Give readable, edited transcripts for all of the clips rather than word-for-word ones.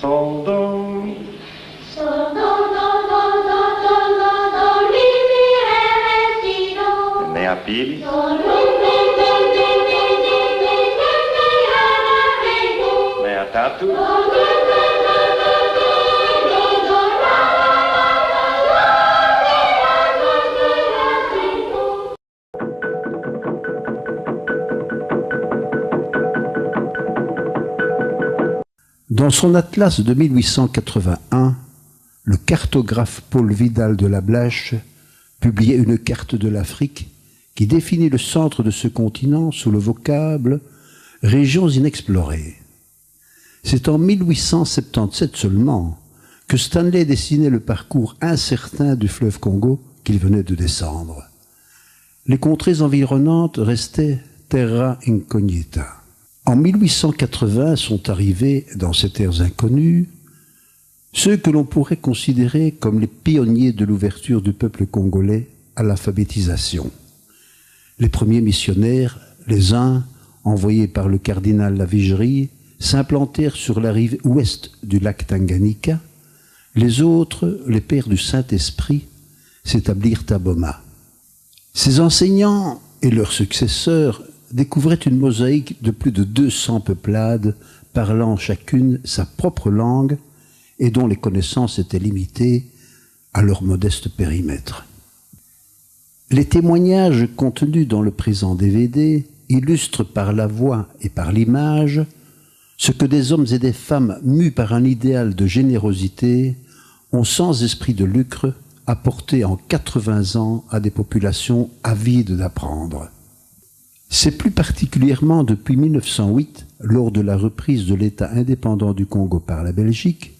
Sol, do. Sol, do, do, do, do, do, do, do, mi, mi, re, re, si, do. Ne apili. Sol, mi, mi, mi, mi, mi, mi, mi, mi, mi, re, re, re, do. Ne atatu. Do, do, do, do, do, do, do, do, la, la, la, la, la, mi, re, re, re, re, do. Dans son atlas de 1881, le cartographe Paul Vidal de la Blache publiait une carte de l'Afrique qui définit le centre de ce continent sous le vocable « régions inexplorées ». C'est en 1877 seulement que Stanley dessinait le parcours incertain du fleuve Congo qu'il venait de descendre. Les contrées environnantes restaient terra incognita. En 1880 sont arrivés dans ces terres inconnues ceux que l'on pourrait considérer comme les pionniers de l'ouverture du peuple congolais à l'alphabétisation. Les premiers missionnaires, les uns envoyés par le cardinal Lavigerie, s'implantèrent sur la rive ouest du lac Tanganyika. Les autres, les pères du Saint-Esprit, s'établirent à Boma. Ces enseignants et leurs successeurs découvraient une mosaïque de plus de 200 peuplades parlant chacune sa propre langue et dont les connaissances étaient limitées à leur modeste périmètre. Les témoignages contenus dans le présent DVD illustrent par la voix et par l'image ce que des hommes et des femmes mus par un idéal de générosité ont sans esprit de lucre apporté en 80 ans à des populations avides d'apprendre. C'est plus particulièrement depuis 1908, lors de la reprise de l'État indépendant du Congo par la Belgique,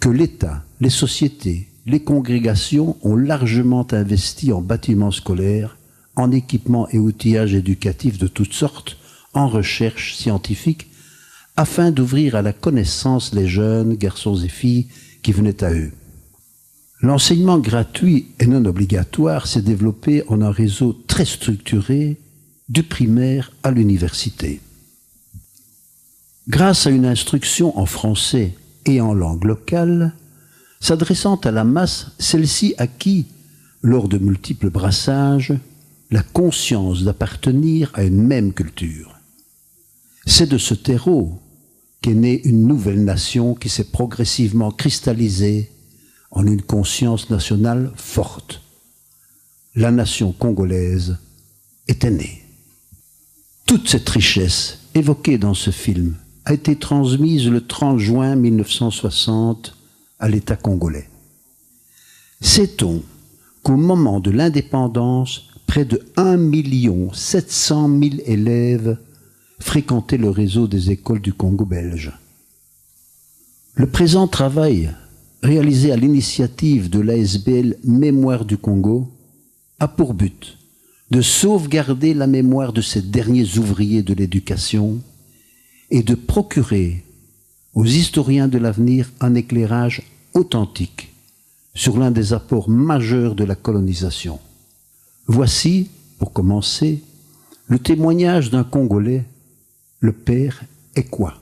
que l'État, les sociétés, les congrégations ont largement investi en bâtiments scolaires, en équipements et outillages éducatifs de toutes sortes, en recherche scientifique, afin d'ouvrir à la connaissance les jeunes, garçons et filles, qui venaient à eux. L'enseignement gratuit et non obligatoire s'est développé en un réseau très structuré, du primaire à l'université. Grâce à une instruction en français et en langue locale, s'adressant à la masse, celle-ci acquit, lors de multiples brassages, la conscience d'appartenir à une même culture. C'est de ce terreau qu'est née une nouvelle nation qui s'est progressivement cristallisée en une conscience nationale forte. La nation congolaise était née. Toute cette richesse évoquée dans ce film a été transmise le 30 juin 1960 à l'État congolais. Sait-on qu'au moment de l'indépendance, près de 1 700 000 élèves fréquentaient le réseau des écoles du Congo belge. Le présent travail, réalisé à l'initiative de l'ASBL Mémoire du Congo, a pour but de sauvegarder la mémoire de ces derniers ouvriers de l'éducation et de procurer aux historiens de l'avenir un éclairage authentique sur l'un des apports majeurs de la colonisation. Voici, pour commencer, le témoignage d'un Congolais, le père Ekwa.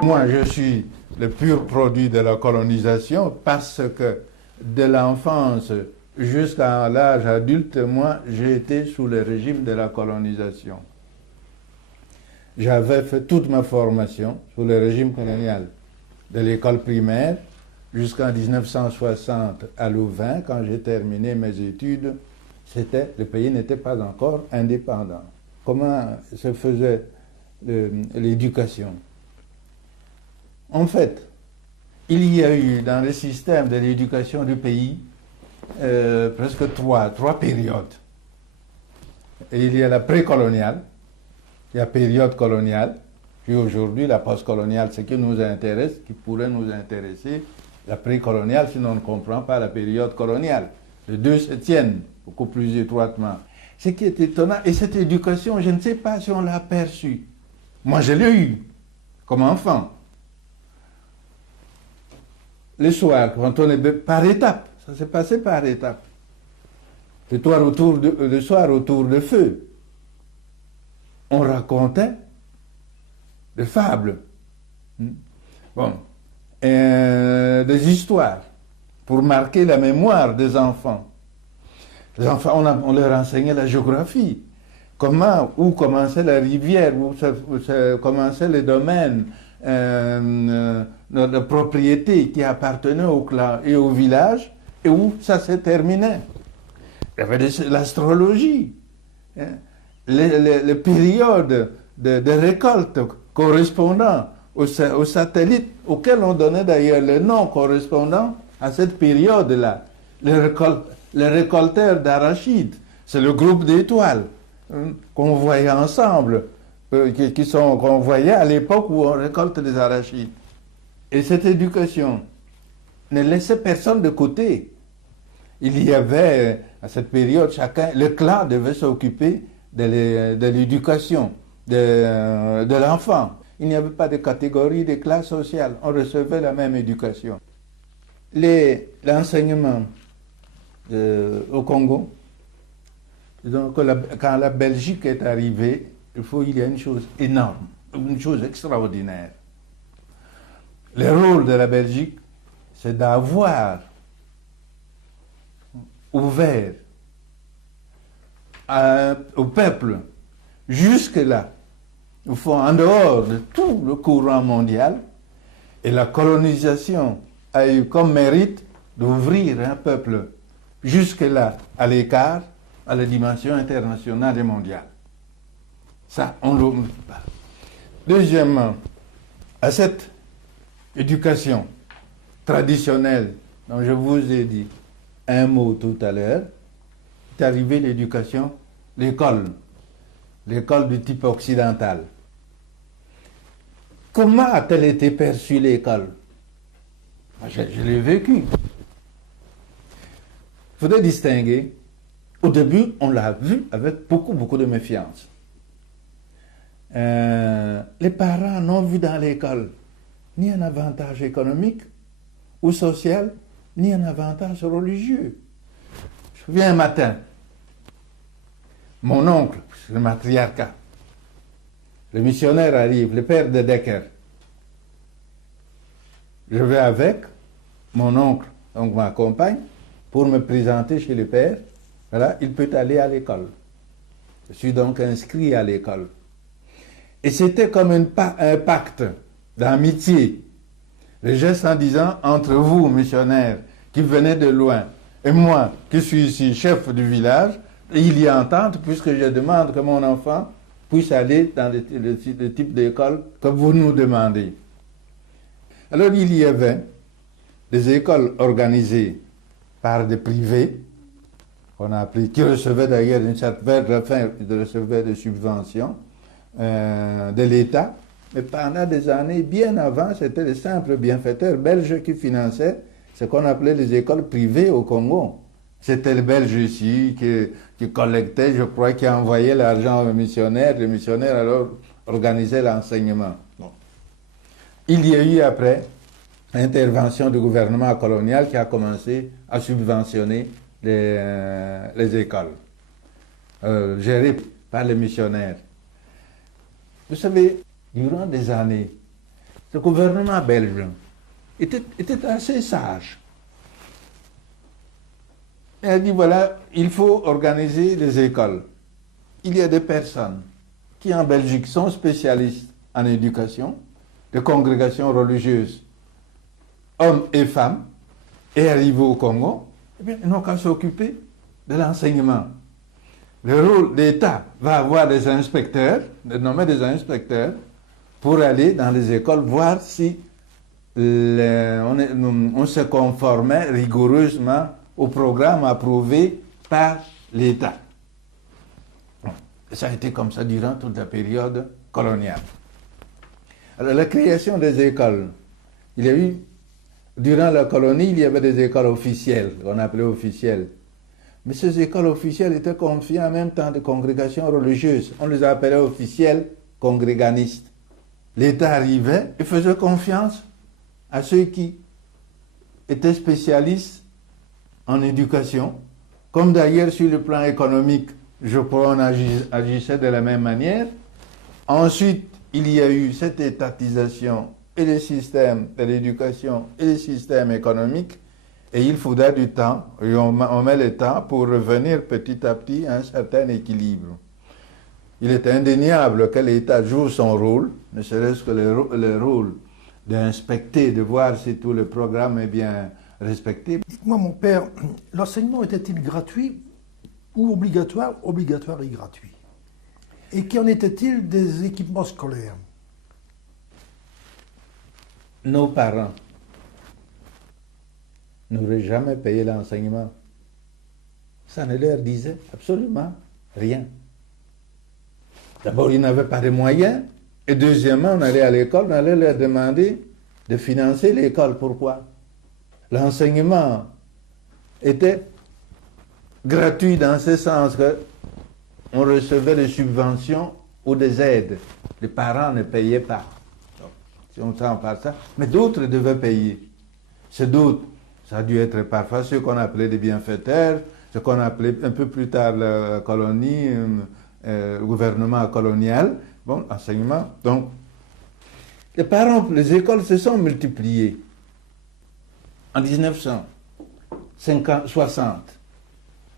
Moi, je suis le pur produit de la colonisation parce que de l'enfance jusqu'à l'âge adulte, moi, j'ai été sous le régime de la colonisation. J'avais fait toute ma formation sous le régime colonial, de l'école primaire jusqu'en 1960 à Louvain, quand j'ai terminé mes études, le pays n'était pas encore indépendant. Comment se faisait l'éducation? En fait, il y a eu dans le système de l'éducation du pays presque trois périodes. Et il y a la précoloniale, il y a la période coloniale, puis aujourd'hui la postcoloniale, ce qui nous intéresse, qui pourrait nous intéresser, la précoloniale, si l'on ne comprend pas la période coloniale. Les deux se tiennent beaucoup plus étroitement. Ce qui est étonnant, et cette éducation, je ne sais pas si on l'a perçue. Moi, je l'ai eue comme enfant. Le soir, quand on est par étapes, ça s'est passé par étapes. le soir autour de feu, on racontait des fables, bon, des histoires pour marquer la mémoire des enfants. Les enfants, on leur enseignait la géographie, où commençait la rivière, où commençaient les domaines de propriété qui appartenaient au clan et au village, et où ça se terminait. Il y avait l'astrologie, les périodes de récolte correspondant aux satellites, auxquels on donnait d'ailleurs le nom correspondant à cette période-là. Les récolteurs d'arachides, c'est le groupe d'étoiles qu'on voyait ensemble, qu'on voyait à l'époque où on récolte les arachides. Et cette éducation ne laissait personne de côté. Il y avait, à cette période, le clan devait s'occuper de l'éducation de l'enfant. Il n'y avait pas de catégorie, de classe sociale. On recevait la même éducation. L'enseignement au Congo, donc, quand la Belgique est arrivée, il y a une chose énorme, une chose extraordinaire. Le rôle de la Belgique, c'est d'avoir ouvert au peuple, jusque-là, en dehors de tout le courant mondial, et la colonisation a eu comme mérite d'ouvrir un peuple jusque-là à l'écart, à la dimension internationale et mondiale. Ça, on ne l'oublie pas. Deuxièmement, à cette éducation traditionnelle dont je vous ai dit un mot tout à l'heure, est arrivée l'éducation, l'école du type occidental. Comment a-t-elle été perçue l'école? Je l'ai vécue. Il faudrait distinguer. Au début, on l'a vu avec beaucoup de méfiance. Les parents n'ont vu dans l'école ni un avantage économique ou social, ni un avantage religieux. Je me souviens un matin, mon oncle, c'est le matriarcat, le missionnaire arrive, le père de Decker. Je vais avec mon oncle, donc m'accompagne, pour me présenter chez le père. Voilà, il peut aller à l'école. Je suis donc inscrit à l'école. Et c'était comme un pacte d'amitié. Le geste en disant, entre vous, missionnaires, qui venez de loin, et moi, qui suis ici, chef du village, il y a entente, puisque je demande que mon enfant puisse aller dans le type d'école que vous nous demandez. Alors, il y avait des écoles organisées par des privés, qu'on a appelé, qui recevaient d'ailleurs vers la fin, ils recevaient des subventions de l'État, mais pendant des années, bien avant, c'était les simples bienfaiteurs belges qui finançaient ce qu'on appelait les écoles privées au Congo. C'était les Belges ici qui collectaient, je crois, qui envoyaient l'argent aux missionnaires. Les missionnaires alors organisaient l'enseignement. Bon. Il y a eu après l'intervention du gouvernement colonial qui a commencé à subventionner les écoles gérées par les missionnaires. Vous savez, durant des années, ce gouvernement belge était assez sage. Il a dit, voilà, il faut organiser des écoles. Il y a des personnes qui en Belgique sont spécialistes en éducation, de congrégations religieuses, hommes et femmes, et arrivés au Congo, eh bien, ils n'ont qu'à s'occuper de l'enseignement. Le rôle d'État va avoir des inspecteurs, de nommer des inspecteurs, pour aller dans les écoles voir si on se conformait rigoureusement au programme approuvé par l'État. Ça a été comme ça durant toute la période coloniale. Alors, la création des écoles, il y a eu, durant la colonie, il y avait des écoles officielles, qu'on appelait officielles. Mais ces écoles officielles étaient confiées en même temps de congrégations religieuses. On les appelait officiels congréganistes. L'État arrivait et faisait confiance à ceux qui étaient spécialistes en éducation Comme d'ailleurs sur le plan économique, je crois qu'on agissait de la même manière. Ensuite, il y a eu cette étatisation et les systèmes de l'éducation et les systèmes économiques. Et il faudra du temps, et on met le temps pour revenir petit à petit à un certain équilibre. Il est indéniable que l'État joue son rôle, ne serait-ce que le rôle d'inspecter, de voir si tout le programme est bien respecté. Dites-moi, mon père, l'enseignement était-il gratuit ou obligatoire, obligatoire et gratuit? Et qu'en était-il des équipements scolaires? Nos parents n'auraient jamais payé l'enseignement. Ça ne leur disait absolument rien. D'abord, ils n'avaient pas de moyens. Et deuxièmement, on allait à l'école, on allait leur demander de financer l'école. Pourquoi? L'enseignement était gratuit dans ce sens qu'on recevait des subventions ou des aides. Les parents ne payaient pas. Donc, si on s'en parle ça, mais d'autres devaient payer. Ces d'autres, ça a dû être parfois ceux qu'on appelait des bienfaiteurs, ce qu'on appelait un peu plus tard la colonie, le gouvernement colonial. Bon, enseignement. Donc, les parents, les écoles se sont multipliées. En 1960,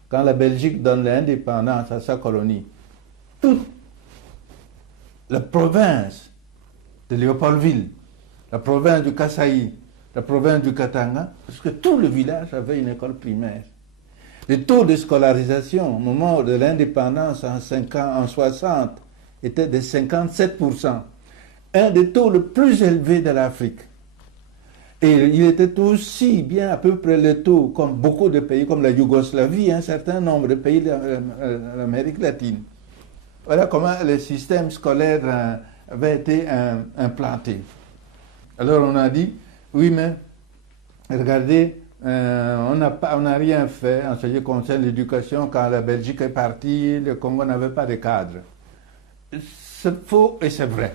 quand la Belgique donne l'indépendance à sa colonie, toute la province de Léopoldville, la province du Kasaï, la province du Katanga, parce que tout le village avait une école primaire. Le taux de scolarisation au moment de l'indépendance en 60 était de 57%, un des taux les plus élevés de l'Afrique. Et il était aussi bien à peu près le taux, comme beaucoup de pays, comme la Yougoslavie, un certain nombre de pays de l'Amérique latine. Voilà comment le système scolaire avait été implanté. Alors on a dit, oui mais regardez, on n'a rien fait en ce qui concerne l'éducation quand la Belgique est partie, le Congo n'avait pas de cadre. C'est faux et c'est vrai.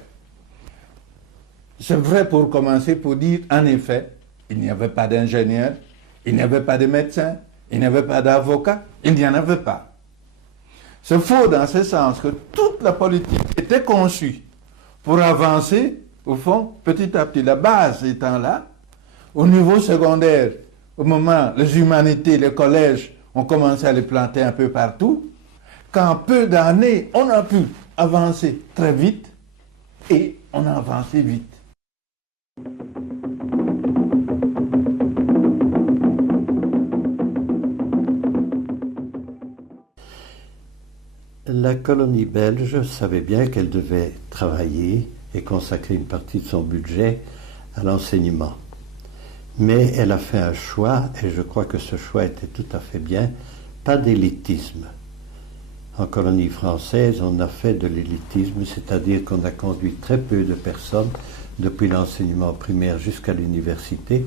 C'est vrai pour commencer, pour dire, en effet, il n'y avait pas d'ingénieurs, il n'y avait pas de médecins, il n'y avait pas d'avocats, il n'y en avait pas. C'est faux dans ce sens que toute la politique était conçue pour avancer, au fond, petit à petit, la base étant là, au niveau secondaire, au moment où les humanités, les collèges ont commencé à les planter un peu partout, qu'en peu d'années, on a pu avancer très vite et on a avancé vite. La colonie belge savait bien qu'elle devait travailler et consacrer une partie de son budget à l'enseignement. Mais elle a fait un choix, et je crois que ce choix était tout à fait bien, pas d'élitisme. En colonie française, on a fait de l'élitisme, c'est-à-dire qu'on a conduit très peu de personnes depuis l'enseignement primaire jusqu'à l'université,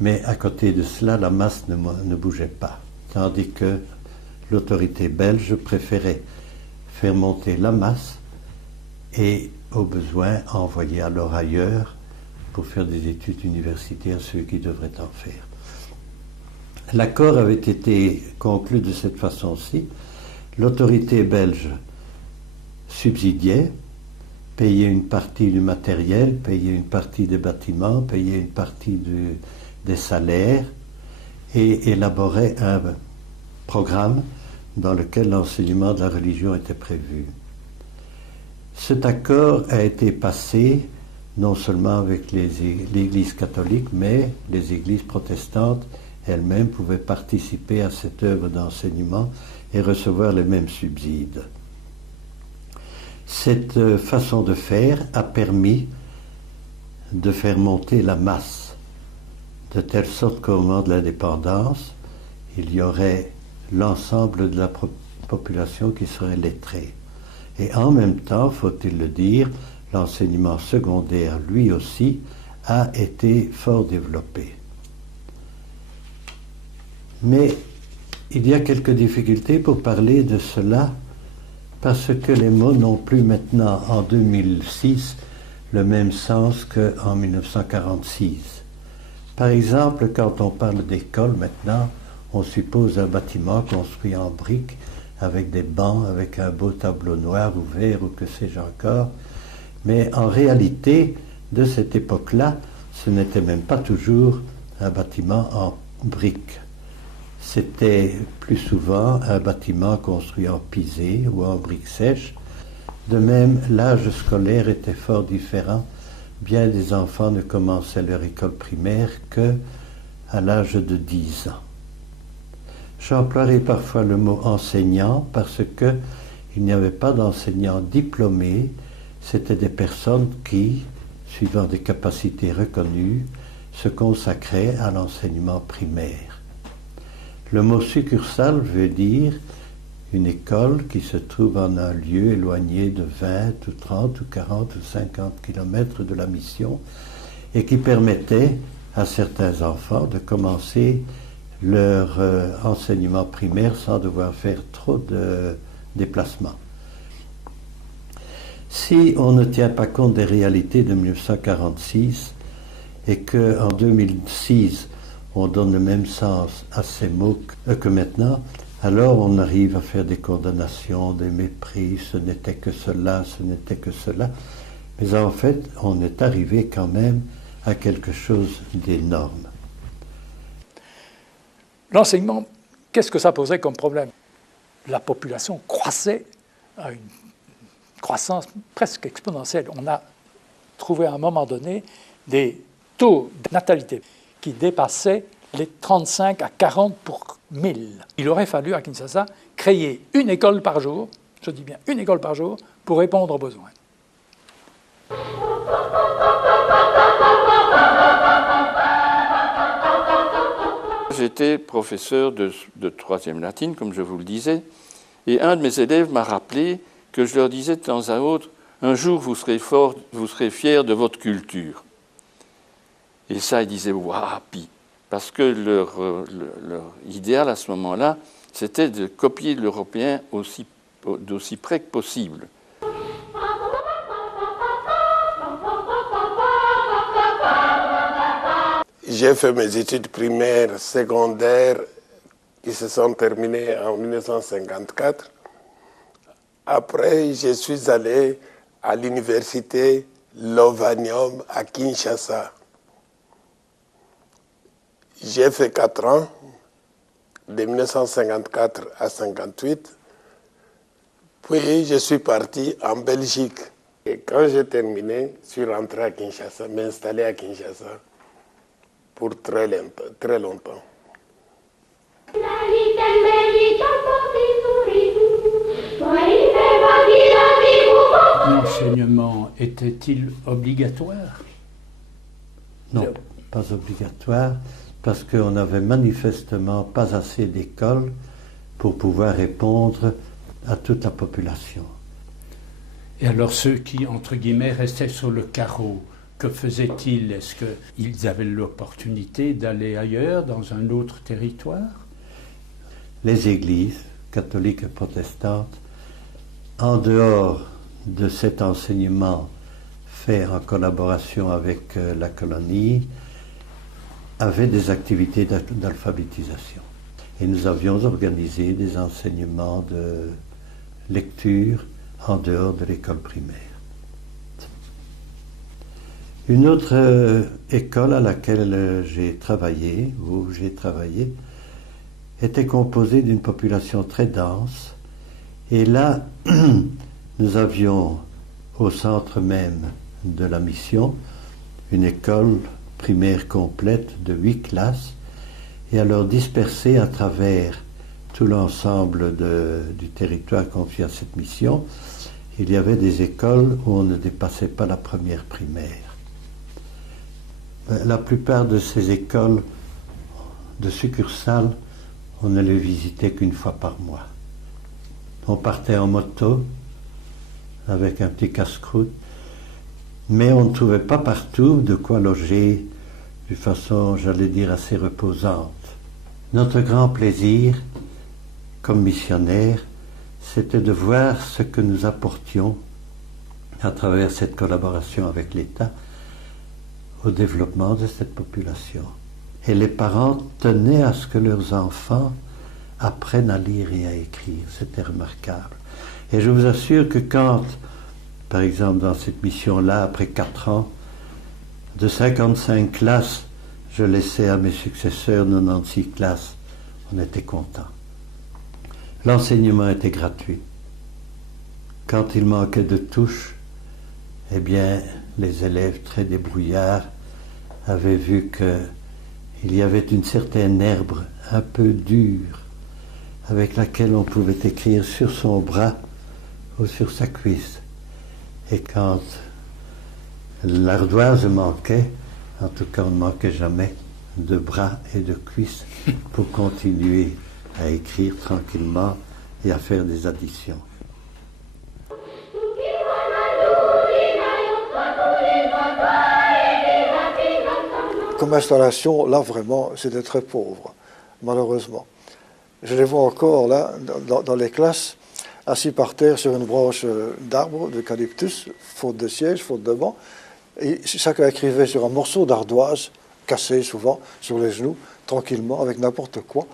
mais à côté de cela, la masse ne bougeait pas. Tandis que l'autorité belge préférait faire monter la masse et, au besoin, envoyer alors ailleurs pour faire des études universitaires ceux qui devraient en faire. L'accord avait été conclu de cette façon-ci. L'autorité belge subsidiait, payait une partie du matériel, payait une partie des bâtiments, payait une partie des salaires et élaborait un programme dans lequel l'enseignement de la religion était prévu. Cet accord a été passé non seulement avec l'Église catholique, mais les églises protestantes elles-mêmes pouvaient participer à cette œuvre d'enseignement et recevoir les mêmes subsides. Cette façon de faire a permis de faire monter la masse, de telle sorte qu'au moment de l'indépendance, il y aurait l'ensemble de la population qui serait lettrée. Et en même temps, faut-il le dire, l'enseignement secondaire, lui aussi, a été fort développé. Mais il y a quelques difficultés pour parler de cela, parce que les mots n'ont plus maintenant, en 2006, le même sens qu'en 1946. Par exemple, quand on parle d'école maintenant, on suppose un bâtiment construit en briques, avec des bancs, avec un beau tableau noir ou vert ou que sais-je encore. Mais en réalité, de cette époque-là, ce n'était même pas toujours un bâtiment en briques. C'était plus souvent un bâtiment construit en pisé ou en briques sèches. De même, l'âge scolaire était fort différent. Bien des enfants ne commençaient leur école primaire que à l'âge de 10 ans. J'emploierai parfois le mot enseignant parce que il n'y avait pas d'enseignants diplômés. C'étaient des personnes qui, suivant des capacités reconnues, se consacraient à l'enseignement primaire. Le mot succursale veut dire une école qui se trouve en un lieu éloigné de 20 ou 30 ou 40 ou 50 kilomètres de la mission et qui permettait à certains enfants de commencer leur enseignement primaire sans devoir faire trop de déplacements. Si on ne tient pas compte des réalités de 1946 et qu'en 2006 on donne le même sens à ces mots que maintenant, alors on arrive à faire des condamnations, des mépris, ce n'était que cela, ce n'était que cela. Mais en fait, on est arrivé quand même à quelque chose d'énorme. L'enseignement, qu'est-ce que ça posait comme problème? La population croissait à une croissance presque exponentielle. On a trouvé à un moment donné des taux de natalité qui dépassaient les 35 à 40 pour 1000. Il aurait fallu à Kinshasa créer une école par jour, je dis bien une école par jour, pour répondre aux besoins. J'étais professeur de troisième latine, comme je vous le disais, et un de mes élèves m'a rappelé que je leur disais de temps à autre, un jour vous serez forts, vous serez fiers de votre culture. Et ça, ils disaient waouh, parce que leur idéal à ce moment-là, c'était de copier l'européen d'aussi près que possible. J'ai fait mes études primaires, secondaires, qui se sont terminées en 1954. Après, je suis allé à l'université Lovanium à Kinshasa. J'ai fait 4 ans, de 1954 à 1958. Puis je suis parti en Belgique. Et quand j'ai terminé, je suis rentré à Kinshasa, m'installer à Kinshasa pour très longtemps. L'enseignement était-il obligatoire? Non, pas obligatoire, parce qu'on n'avait manifestement pas assez d'écoles pour pouvoir répondre à toute la population. Et alors ceux qui, entre guillemets, restaient sur le carreau, que faisaient-ils? Est-ce qu'ils avaient l'opportunité d'aller ailleurs, dans un autre territoire? Les églises, catholiques et protestantes, en dehors de cet enseignement fait en collaboration avec la colonie, avaient des activités d'alphabétisation. Et nous avions organisé des enseignements de lecture en dehors de l'école primaire. Une autre école à laquelle j'ai travaillé, était composée d'une population très dense. Et là, nous avions au centre même de la mission une école primaire complète de 8 classes, et alors dispersée à travers tout l'ensemble du territoire confié à cette mission, il y avait des écoles où on ne dépassait pas la première primaire. La plupart de ces écoles de succursales, on ne les visitait qu'une fois par mois. On partait en moto avec un petit casse-croûte, mais on ne trouvait pas partout de quoi loger de façon, j'allais dire, assez reposante. Notre grand plaisir, comme missionnaires, c'était de voir ce que nous apportions à travers cette collaboration avec l'État au développement de cette population. Et les parents tenaient à ce que leurs enfants apprennent à lire et à écrire. C'était remarquable. Et je vous assure que quand, par exemple, dans cette mission-là, après 4 ans, de 55 classes, je laissais à mes successeurs 96 classes, on était contents. L'enseignement était gratuit. Quand il manquait de touches, eh bien, les élèves très débrouillards avaient vu qu'il y avait une certaine herbe un peu dure avec laquelle on pouvait écrire sur son bras ou sur sa cuisse. Et quand l'ardoise manquait, en tout cas on ne manquait jamais de bras et de cuisses pour continuer à écrire tranquillement et à faire des additions. Comme installation, là vraiment, c'était très pauvre, malheureusement. Je les vois encore là, dans les classes, assis par terre sur une branche d'arbre, d'eucalyptus, faute de siège, faute de banc. Et chacun écrivait sur un morceau d'ardoise, cassé souvent, sur les genoux, tranquillement, avec n'importe quoi.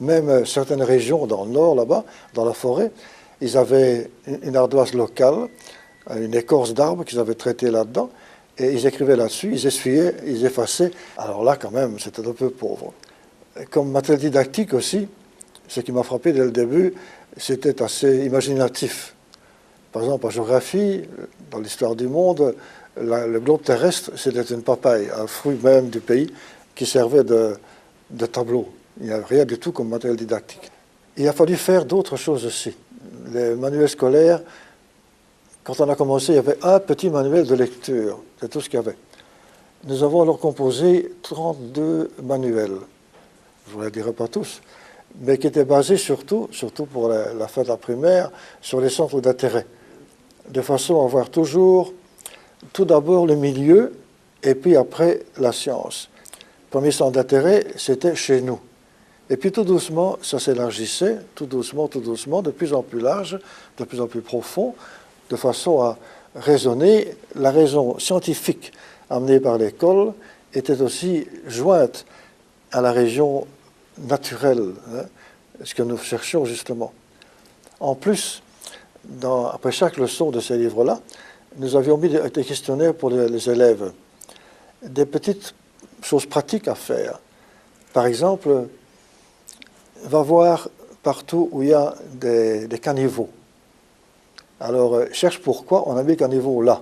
Même certaines régions dans le nord, là-bas, dans la forêt, ils avaient une ardoise locale, une écorce d'arbre qu'ils avaient traitée là-dedans, et ils écrivaient là-dessus, ils essuyaient, ils effaçaient. Alors là, quand même, c'était un peu pauvre. Comme matériel didactique aussi, ce qui m'a frappé dès le début, c'était assez imaginatif. Par exemple, en géographie, dans l'histoire du monde, le globe terrestre, c'était une papaye, un fruit même du pays, qui servait de tableau. Il n'y avait rien du tout comme matériel didactique. Il a fallu faire d'autres choses aussi. Les manuels scolaires, quand on a commencé, il y avait un petit manuel de lecture, c'est tout ce qu'il y avait. Nous avons alors composé 32 manuels, je ne vous les dirai pas tous, mais qui étaient basés surtout pour la fin de la primaire, sur les centres d'intérêt, de façon à avoir toujours, tout d'abord le milieu, et puis après la science. Le premier centre d'intérêt, c'était chez nous. Et puis tout doucement, ça s'élargissait, tout doucement, de plus en plus large, de plus en plus profond, de façon à raisonner. La raison scientifique amenée par l'école était aussi jointe à la région naturelle, hein, ce que nous cherchions justement. En plus, après chaque leçon de ces livres-là, nous avions mis des questionnaires pour les élèves, des petites choses pratiques à faire. Par exemple, va voir partout où il y a des caniveaux. Alors, cherche pourquoi on a mis caniveau là.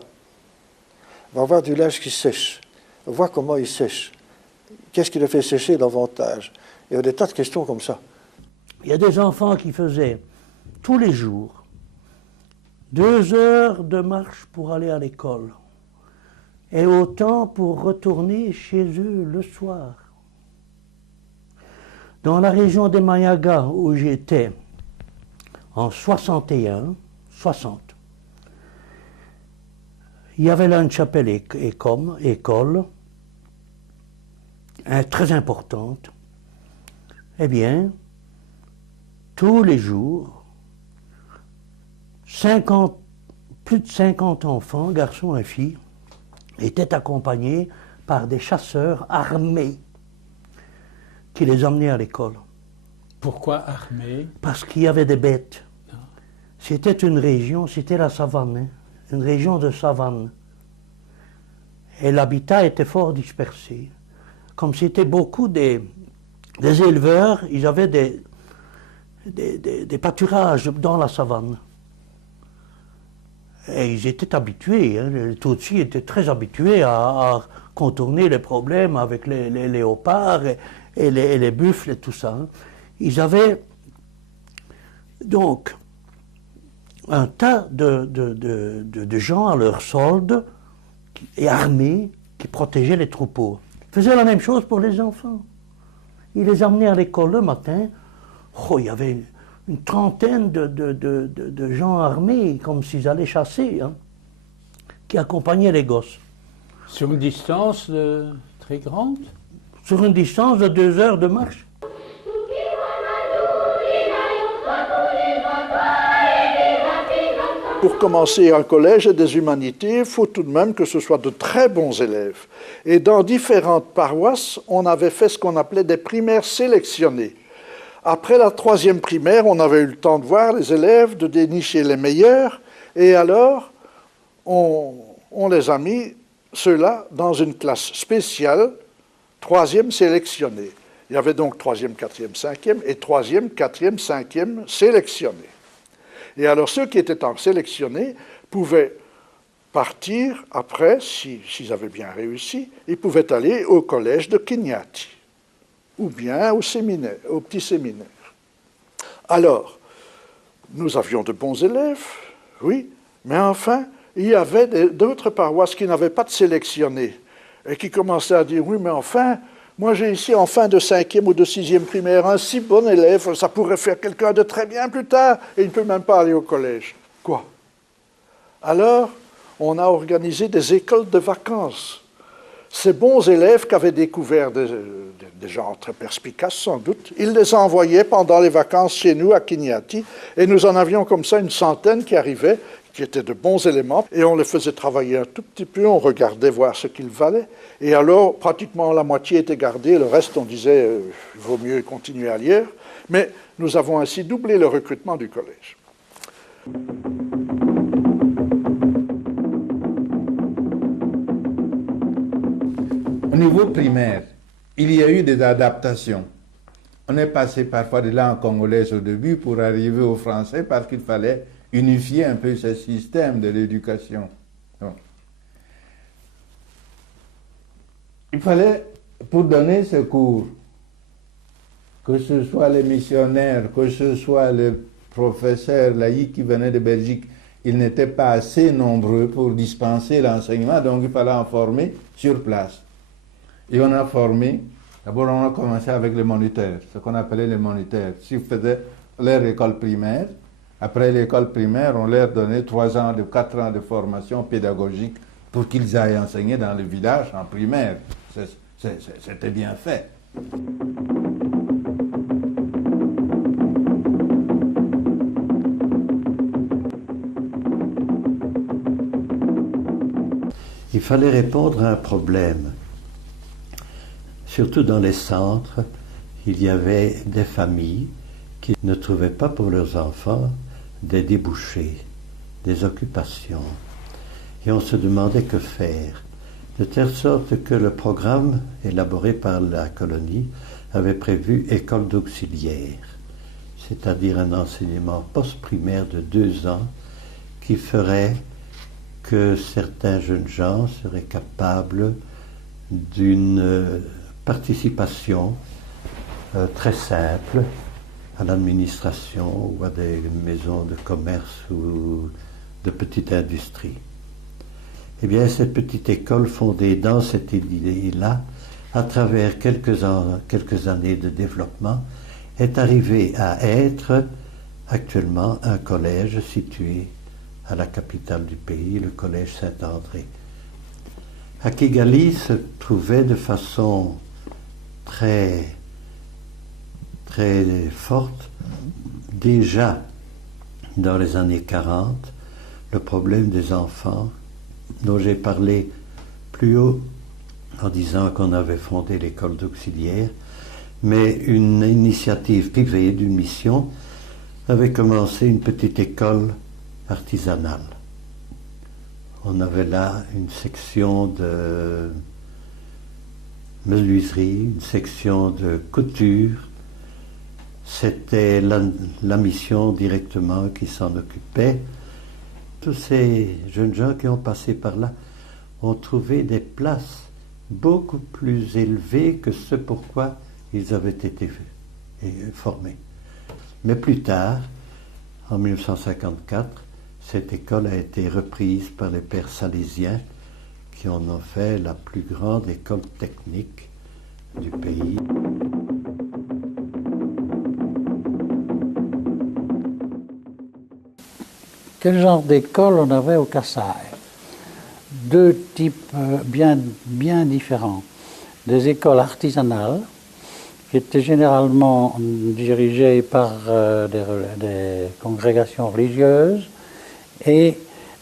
Va voir du linge qui sèche. Vois comment il sèche. Qu'est-ce qui le fait sécher davantage? Il y a des tas de questions comme ça. Il y a des enfants qui faisaient tous les jours 2 heures de marche pour aller à l'école et autant pour retourner chez eux le soir. Dans la région des Mayagas où j'étais en 60, il y avait là une chapelle école très importante. Eh bien, tous les jours, plus de 50 enfants, garçons et filles, étaient accompagnés par des chasseurs armés qui les emmenaient à l'école. Pourquoi armés? Parce qu'il y avait des bêtes. C'était une région, c'était la savane, hein, une région de savane. Et l'habitat était fort dispersé. Comme c'était beaucoup des éleveurs, ils avaient des pâturages dans la savane. Et ils étaient habitués, hein, les Tutsis étaient très habitués à contourner les problèmes avec les léopards et les buffles et tout ça. Hein. Ils avaient donc un tas de gens à leur solde et armés qui protégeaient les troupeaux. Ils faisaient la même chose pour les enfants. Ils les emmenaient à l'école le matin. Oh, il y avait une trentaine de gens armés, comme s'ils allaient chasser, hein, qui accompagnaient les gosses. Sur une distance très grande? Sur une distance de 2 heures de marche. Pour commencer un collège des humanités, il faut tout de même que ce soit de très bons élèves. Et dans différentes paroisses, on avait fait ce qu'on appelait des primaires sélectionnées. Après la 3e primaire, on avait eu le temps de voir les élèves, de dénicher les meilleurs, et alors on les a mis, ceux-là, dans une classe spéciale, 3e sélectionnée. Il y avait donc 3e, 4e, 5e, et 3e, 4e, 5e sélectionnés. Et alors ceux qui étaient sélectionnés pouvaient partir après, s'ils avaient bien réussi, ils pouvaient aller au collège de Kinyati, ou bien au séminaire, au petit séminaire. Alors, nous avions de bons élèves, oui, mais enfin, il y avait d'autres paroisses qui n'avaient pas de sélectionnés, et qui commençaient à dire, oui, mais enfin, moi j'ai ici en fin de 5e ou de 6e primaire un si bon élève, ça pourrait faire quelqu'un de très bien plus tard, et il ne peut même pas aller au collège. Quoi? Alors, on a organisé des écoles de vacances. Ces bons élèves qui avaient découvert des gens très perspicaces sans doute, ils les envoyaient pendant les vacances chez nous à Kinyati, et nous en avions comme ça une centaine qui arrivaient, qui étaient de bons éléments, et on les faisait travailler un tout petit peu, on regardait voir ce qu'ils valaient, et alors pratiquement la moitié était gardée, le reste on disait il vaut mieux continuer ailleurs, mais nous avons ainsi doublé le recrutement du collège. Au niveau primaire, il y a eu des adaptations. On est passé parfois de langue congolaise au début pour arriver au français parce qu'il fallait unifier un peu ce système de l'éducation. Il fallait, pour donner ce cours, que ce soit les missionnaires, que ce soit les professeurs laïcs qui venaient de Belgique, ils n'étaient pas assez nombreux pour dispenser l'enseignement, donc il fallait en former sur place. Et on a formé, d'abord on a commencé avec les moniteurs, ce qu'on appelait les moniteurs. Ils faisaient leur école primaire. Après l'école primaire, on leur donnait 4 ans de formation pédagogique pour qu'ils aillent enseigner dans le village en primaire. C'était bien fait. Il fallait répondre à un problème. Surtout dans les centres, il y avait des familles qui ne trouvaient pas pour leurs enfants des débouchés, des occupations. Et on se demandait que faire, de telle sorte que le programme élaboré par la colonie avait prévu école d'auxiliaire, c'est-à-dire un enseignement post-primaire de 2 ans qui ferait que certains jeunes gens seraient capables d'une participation très simple à l'administration ou à des maisons de commerce ou de petite industrie. Eh bien, cette petite école fondée dans cette idée-là, à travers quelques années de développement, est arrivée à être actuellement un collège situé à la capitale du pays, le collège Saint-André. À Kigali se trouvait de façon très forte, déjà dans les années 40, le problème des enfants, dont j'ai parlé plus haut en disant qu'on avait fondé l'école d'auxiliaire, mais une initiative privée d'une mission avait commencé une petite école artisanale. On avait là une section de menuiserie, une section de couture. C'était la mission directement qui s'en occupait. Tous ces jeunes gens qui ont passé par là ont trouvé des places beaucoup plus élevées que ce pourquoi ils avaient été formés. Mais plus tard, en 1954, cette école a été reprise par les pères salésiens qui en ont fait la plus grande école technique du pays. Quel genre d'école on avait au Kasaï? 2 types bien différents. Des écoles artisanales, qui étaient généralement dirigées par des congrégations religieuses et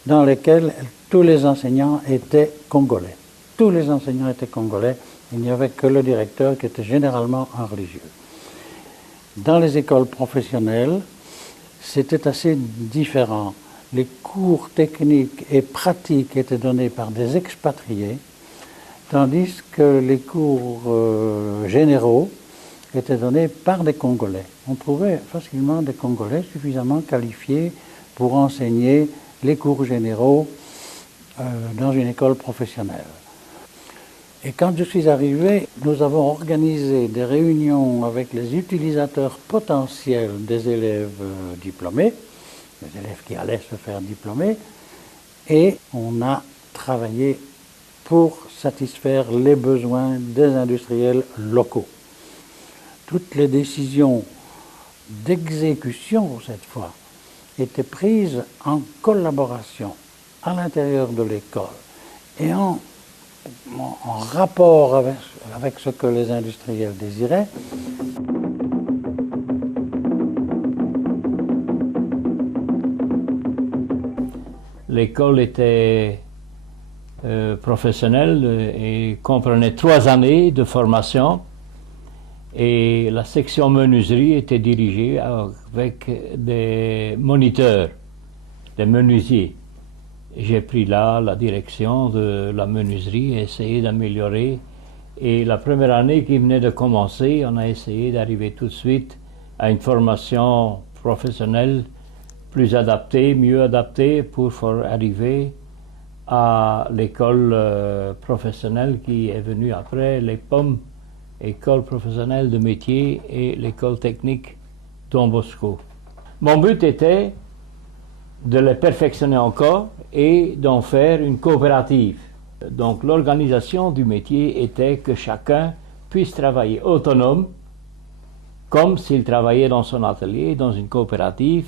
dans lesquels tous les enseignants étaient congolais. Tous les enseignants étaient congolais, il n'y avait que le directeur qui était généralement un religieux. Dans les écoles professionnelles, c'était assez différent. Les cours techniques et pratiques étaient donnés par des expatriés, tandis que les cours généraux étaient donnés par des Congolais. On trouvait facilement des Congolais suffisamment qualifiés pour enseigner les cours généraux dans une école professionnelle. Et quand je suis arrivé, nous avons organisé des réunions avec les utilisateurs potentiels des élèves diplômés, les élèves qui allaient se faire diplômer, et on a travaillé pour satisfaire les besoins des industriels locaux. Toutes les décisions d'exécution, cette fois, étaient prises en collaboration à l'intérieur de l'école et en rapport avec ce que les industriels désiraient. L'école était professionnelle et comprenait 3 années de formation, et la section menuiserie était dirigée avec des moniteurs, des menuisiers. J'ai pris là la direction de la menuiserie et essayé d'améliorer. Et la première année qui venait de commencer, on a essayé d'arriver tout de suite à une formation professionnelle plus adaptée, mieux adaptée pour arriver à l'école professionnelle qui est venue après, les POM, École professionnelle de métier, et l'école technique Don Bosco. Mon but était de les perfectionner encore et d'en faire une coopérative. Donc l'organisation du métier était que chacun puisse travailler autonome, comme s'il travaillait dans son atelier, dans une coopérative.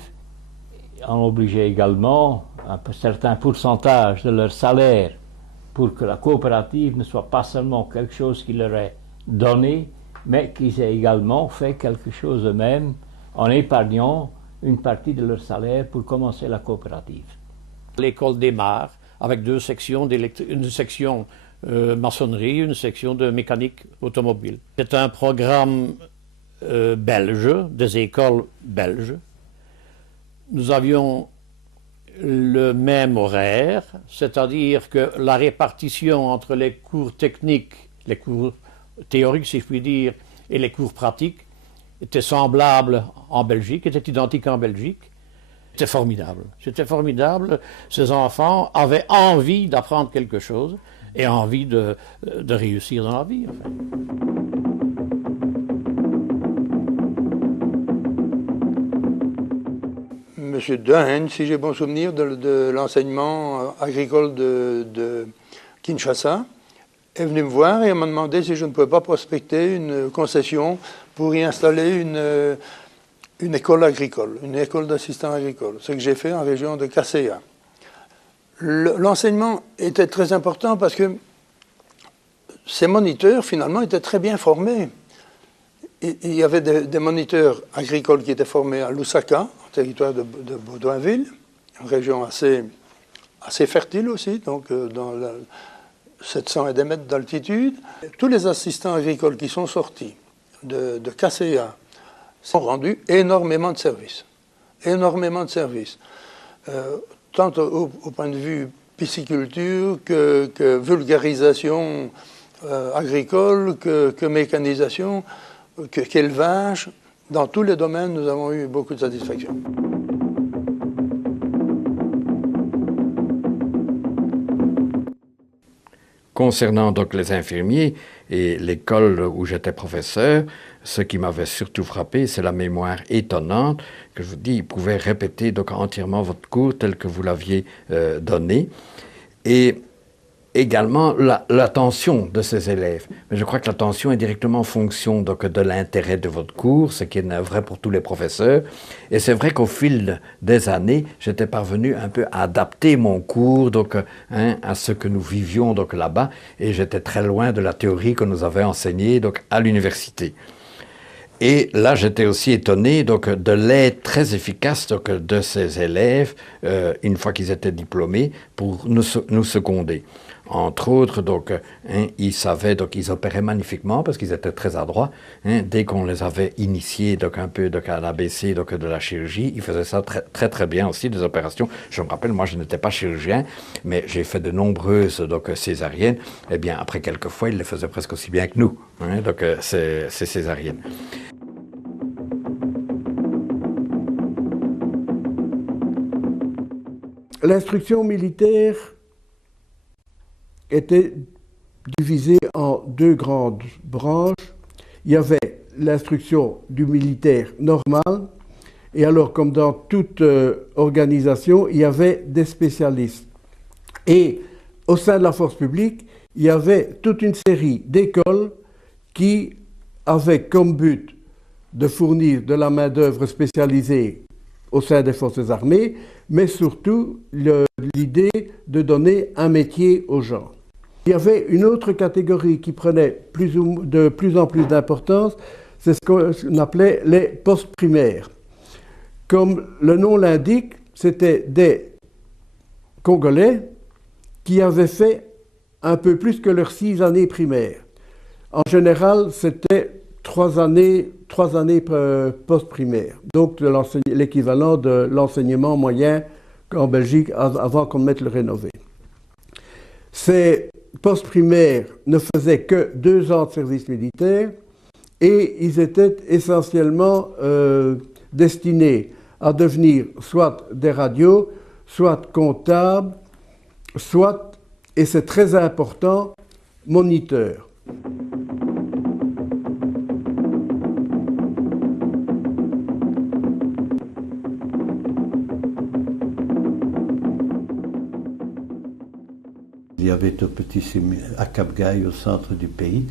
On obligeait également un certain pourcentage de leur salaire pour que la coopérative ne soit pas seulement quelque chose qui leur est donné, mais qu'ils aient également fait quelque chose eux-mêmes en épargnant une partie de leur salaire pour commencer la coopérative. L'école démarre avec 2 sections, une section maçonnerie, une section de mécanique automobile. C'est un programme belge, des écoles belges. Nous avions le même horaire, c'est-à-dire que la répartition entre les cours techniques, les cours théoriques si je puis dire, et les cours pratiques était semblable en Belgique, était identique en Belgique. C'était formidable. C'était formidable. Ces enfants avaient envie d'apprendre quelque chose et envie de réussir dans la vie. Enfin. Monsieur Dehaene, si j'ai bon souvenir, de l'enseignement agricole de Kinshasa, est venu me voir et m'a demandé si je ne pouvais pas prospecter une concession pour y installer une école agricole, une école d'assistants agricoles, ce que j'ai fait en région de Kasséa. L'enseignement était très important parce que ces moniteurs, finalement, étaient très bien formés. Il y avait des moniteurs agricoles qui étaient formés à Lusaka, en territoire de Baudouinville, une région assez fertile aussi, donc dans 700 et des mètres d'altitude. Tous les assistants agricoles qui sont sortis de Kasséa ont rendu énormément de services. Énormément de services. Tant au point de vue pisciculture que vulgarisation agricole, que mécanisation, qu'élevage. Dans tous les domaines, nous avons eu beaucoup de satisfaction. Concernant donc les infirmiers et l'école où j'étais professeur, ce qui m'avait surtout frappé, c'est la mémoire étonnante, que je vous dis, ils pouvaient répéter donc entièrement votre cours tel que vous l'aviez donné, et également l'attention de ces élèves. Mais je crois que l'attention est directement en fonction donc, de l'intérêt de votre cours, ce qui est vrai pour tous les professeurs. Et c'est vrai qu'au fil des années, j'étais parvenu un peu à adapter mon cours donc, à ce que nous vivions donc, là-bas, et j'étais très loin de la théorie que nous avait enseignée donc, à l'université. Et là, j'étais aussi étonné donc, de l'aide très efficace donc, de ces élèves, une fois qu'ils étaient diplômés, pour nous seconder. Entre autres, donc, ils savaient, donc ils opéraient magnifiquement parce qu'ils étaient très adroits. Dès qu'on les avait initiés donc, un peu donc, à l'ABC donc, de la chirurgie, ils faisaient ça très bien aussi, des opérations. Je me rappelle, moi je n'étais pas chirurgien, mais j'ai fait de nombreuses donc, césariennes. Eh bien, après quelques fois, ils les faisaient presque aussi bien que nous. Donc, c'est césariennes. L'instruction militaire était divisée en deux grandes branches. Il y avait l'instruction du militaire normal, et alors, comme dans toute organisation, il y avait des spécialistes. Et au sein de la force publique, il y avait toute une série d'écoles qui avaient comme but de fournir de la main-d'œuvre spécialisée au sein des forces armées, mais surtout l'idée de donner un métier aux gens. Il y avait une autre catégorie qui prenait de plus en plus d'importance, c'est ce qu'on appelait les postes primaires. Comme le nom l'indique, c'était des Congolais qui avaient fait un peu plus que leurs 6 années primaires. En général, c'était 3 années post-primaire, donc l'équivalent de l'enseignement moyen en Belgique avant qu'on mette le rénové. Ces post-primaires ne faisaient que 2 ans de service militaire et ils étaient essentiellement destinés à devenir soit des radios, soit comptables, soit, et c'est très important, moniteurs. Il y avait à Cap-Gaï, au centre du pays,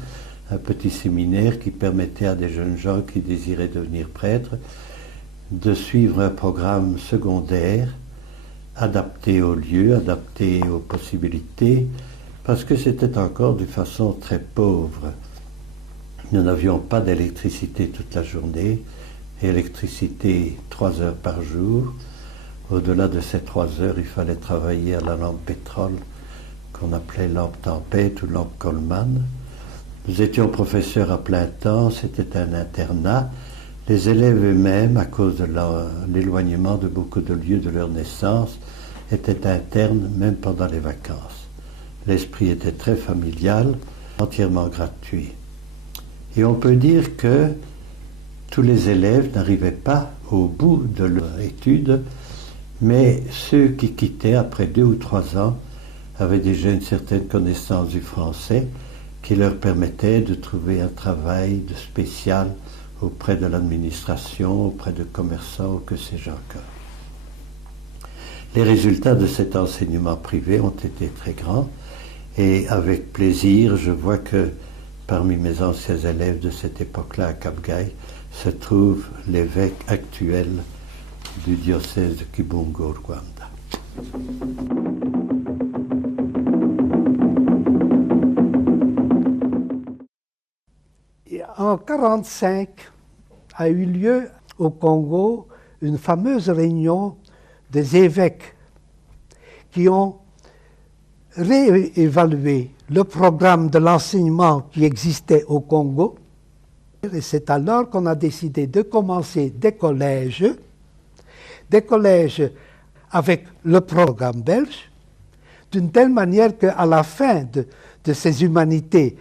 un petit séminaire qui permettait à des jeunes gens qui désiraient devenir prêtres de suivre un programme secondaire adapté au lieu, adapté aux possibilités, parce que c'était encore de façon très pauvre. Nous n'avions pas d'électricité toute la journée, électricité 3 heures par jour. Au-delà de ces 3 heures, il fallait travailler à la lampe pétrole, qu'on appelait lampe tempête ou lampe Coleman. Nous étions professeurs à plein temps, c'était un internat. Les élèves eux-mêmes, à cause de l'éloignement de beaucoup de lieux de leur naissance, étaient internes même pendant les vacances. L'esprit était très familial, entièrement gratuit. Et on peut dire que tous les élèves n'arrivaient pas au bout de leur étude, mais ceux qui quittaient après 2 ou 3 ans avaient déjà une certaine connaissance du français qui leur permettait de trouver un travail de spécial auprès de l'administration, auprès de commerçants ou que sais-je encore. Les résultats de cet enseignement privé ont été très grands et avec plaisir, je vois que parmi mes anciens élèves de cette époque-là à Cap-Gaï se trouve l'évêque actuel du diocèse de Kibungo-Rwanda. En 1945 a eu lieu au Congo une fameuse réunion des évêques qui ont réévalué le programme de l'enseignement qui existait au Congo. Et c'est alors qu'on a décidé de commencer des collèges avec le programme belge, d'une telle manière qu'à la fin de ces humanités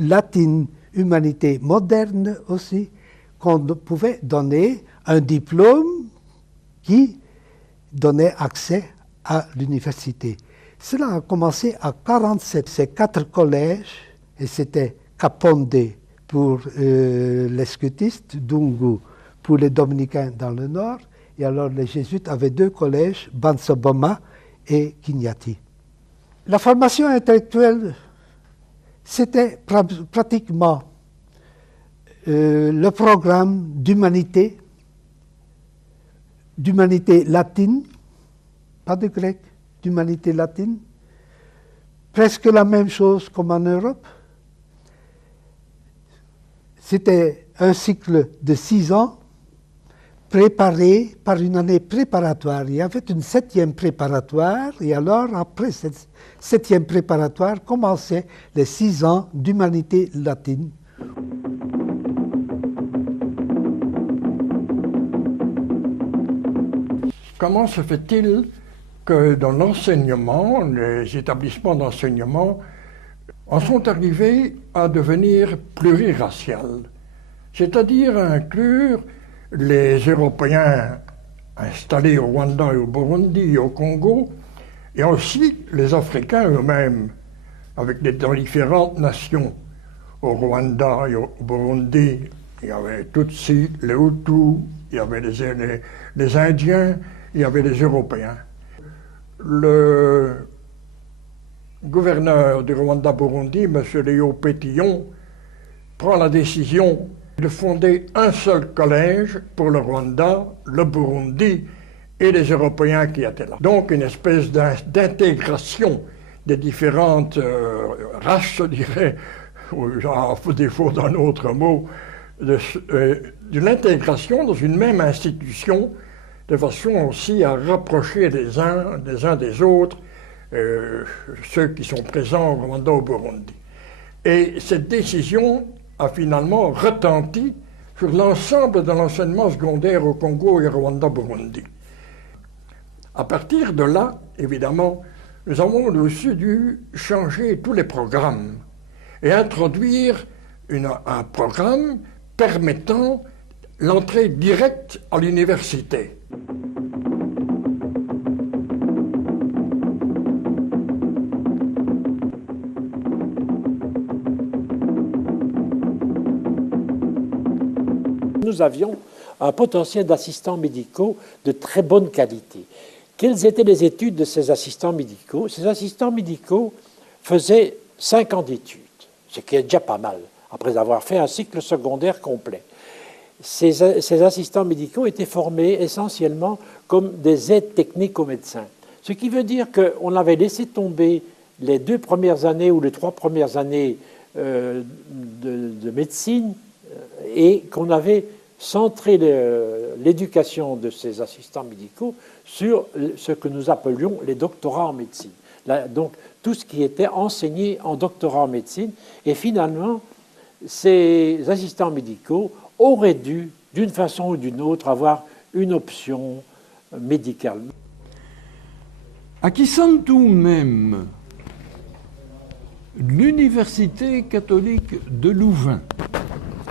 latines, humanités modernes aussi, qu'on pouvait donner un diplôme qui donnait accès à l'université. Cela a commencé à 1947. Ces 4 collèges, et c'était Kaponde pour les scutistes, Dungu pour les dominicains dans le nord, et alors les jésuites avaient 2 collèges, Bansoboma et Kinyati. La formation intellectuelle, c'était pratiquement le programme d'humanité latine, pas de grec, d'humanité latine, presque la même chose comme en Europe. C'était un cycle de 6 ans préparé par une année préparatoire. Il y avait une 7e préparatoire et alors après cette 7e préparatoire commençaient les 6 ans d'humanité latine. Comment se fait-il que dans l'enseignement, les établissements d'enseignement en sont arrivés à devenir pluriraciales, c'est-à-dire à inclure les Européens installés au Rwanda et au Burundi et au Congo, et aussi les Africains eux-mêmes, dans différentes nations. Au Rwanda et au Burundi, il y avait les Tutsis, les Hutus, il y avait les Indiens, il y avait les Européens. Le gouverneur du Rwanda-Burundi, M. Léo Pétillon, prend la décision de fonder un seul collège pour le Rwanda, le Burundi et les Européens qui étaient là. Donc une espèce d'intégration des différentes races, je dirais, à défaut d'un autre mot, de l'intégration dans une même institution, de façon aussi à rapprocher les uns des autres ceux qui sont présents au Rwanda, au Burundi. Et cette décision a finalement retenti sur l'ensemble de l'enseignement secondaire au Congo et au Rwanda-Burundi. À partir de là, évidemment, nous avons aussi dû changer tous les programmes et introduire un programme permettant l'entrée directe à l'université. Nous avions un potentiel d'assistants médicaux de très bonne qualité. Quelles étaient les études de ces assistants médicaux? Ces assistants médicaux faisaient 5 ans d'études, ce qui est déjà pas mal, après avoir fait un cycle secondaire complet. Ces assistants médicaux étaient formés essentiellement comme des aides techniques aux médecins. Ce qui veut dire qu'on avait laissé tomber les 2 premières années ou les 3 premières années de médecine et qu'on avait centré l'éducation de ces assistants médicaux sur ce que nous appelions les doctorats en médecine. Donc tout ce qui était enseigné en doctorat en médecine. Et finalement, ces assistants médicaux auraient dû, d'une façon ou d'une autre, avoir une option médicale. À Kisantu même, l'Université catholique de Louvain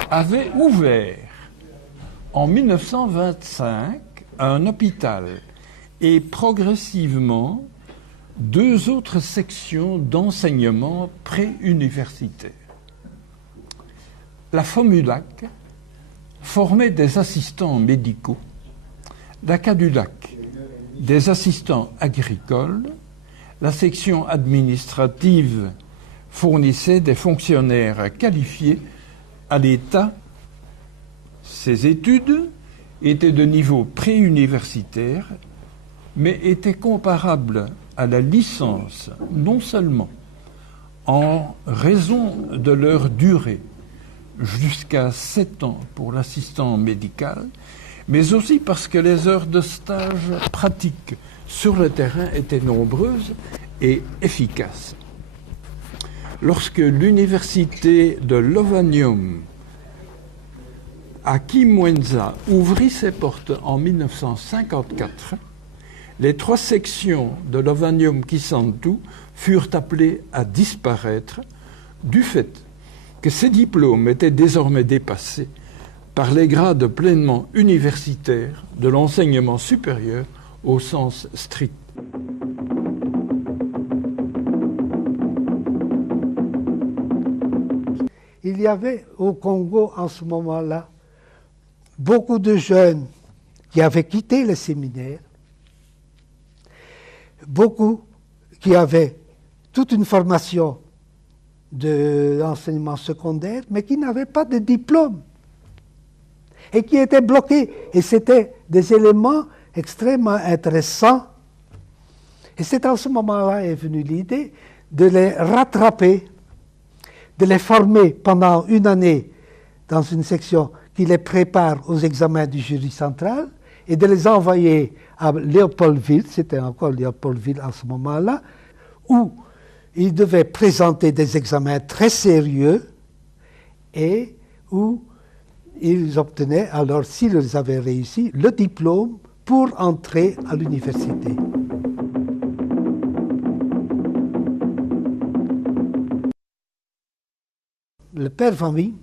avait ouvert en 1925 un hôpital et progressivement 2 autres sections d'enseignement préuniversitaire. La FOMULAC formait des assistants médicaux, la CADULAC des assistants agricoles, la section administrative fournissait des fonctionnaires qualifiés à l'État. Ces études étaient de niveau préuniversitaire, mais étaient comparables à la licence, non seulement en raison de leur durée, jusqu'à 7 ans pour l'assistant médical, mais aussi parce que les heures de stage pratique sur le terrain étaient nombreuses et efficaces. Lorsque l'université de Lovanium à Kimwenza ouvrit ses portes en 1954, les 3 sections de Lovanium Kisantu furent appelées à disparaître du fait que ces diplômes étaient désormais dépassés par les grades pleinement universitaires de l'enseignement supérieur au sens strict. Il y avait au Congo en ce moment-là beaucoup de jeunes qui avaient quitté le séminaire, beaucoup qui avaient toute une formation de l'enseignement secondaire, mais qui n'avaient pas de diplôme et qui étaient bloqués. Et c'était des éléments extrêmement intéressants. Et c'est en ce moment-là est venue l'idée de les rattraper, de les former pendant une année dans une section qui les prépare aux examens du jury central et de les envoyer à Léopoldville, c'était encore Léopoldville à ce moment-là, où ils devaient présenter des examens très sérieux et où ils obtenaient, alors s'ils avaient réussi, le diplôme pour entrer à l'université. Le père Famille,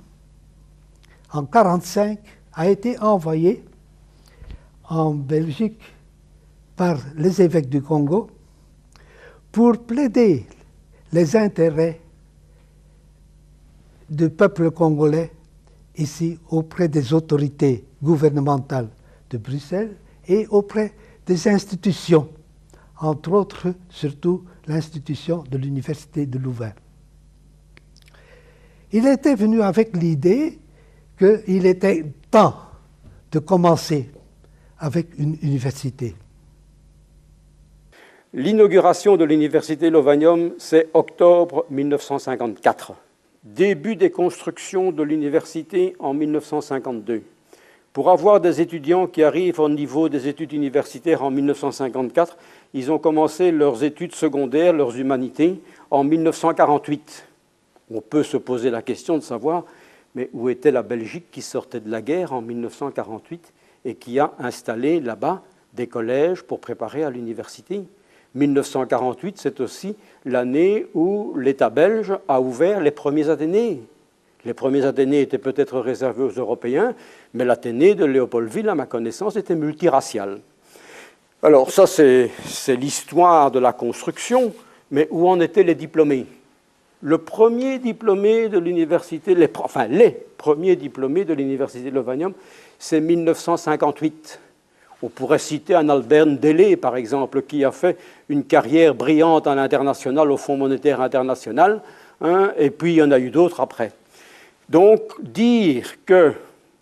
en 1945, a été envoyé en Belgique par les évêques du Congo pour plaider les intérêts du peuple congolais ici auprès des autorités gouvernementales de Bruxelles et auprès des institutions, entre autres, surtout l'institution de l'Université de Louvain. Il était venu avec l'idée qu'il était temps de commencer avec une université. L'inauguration de l'université Lovanium, c'est octobre 1954. Début des constructions de l'université en 1952. Pour avoir des étudiants qui arrivent au niveau des études universitaires en 1954, ils ont commencé leurs études secondaires, leurs humanités, en 1948. On peut se poser la question de savoir, mais où était la Belgique qui sortait de la guerre en 1948 et qui a installé là-bas des collèges pour préparer à l'université. 1948, c'est aussi l'année où l'État belge a ouvert les premiers Athénées. Les premiers Athénées étaient peut-être réservés aux Européens, mais l'Athénée de Léopoldville, à ma connaissance, était multiracial. Alors ça, c'est l'histoire de la construction, mais où en étaient les diplômés? Le premier diplômé de l'université, les premiers diplômés de l'université de Lovanium, c'est 1958. On pourrait citer un Albert Ndélé, par exemple, qui a fait une carrière brillante à l'international, au Fonds monétaire international, et puis il y en a eu d'autres après. Donc, dire que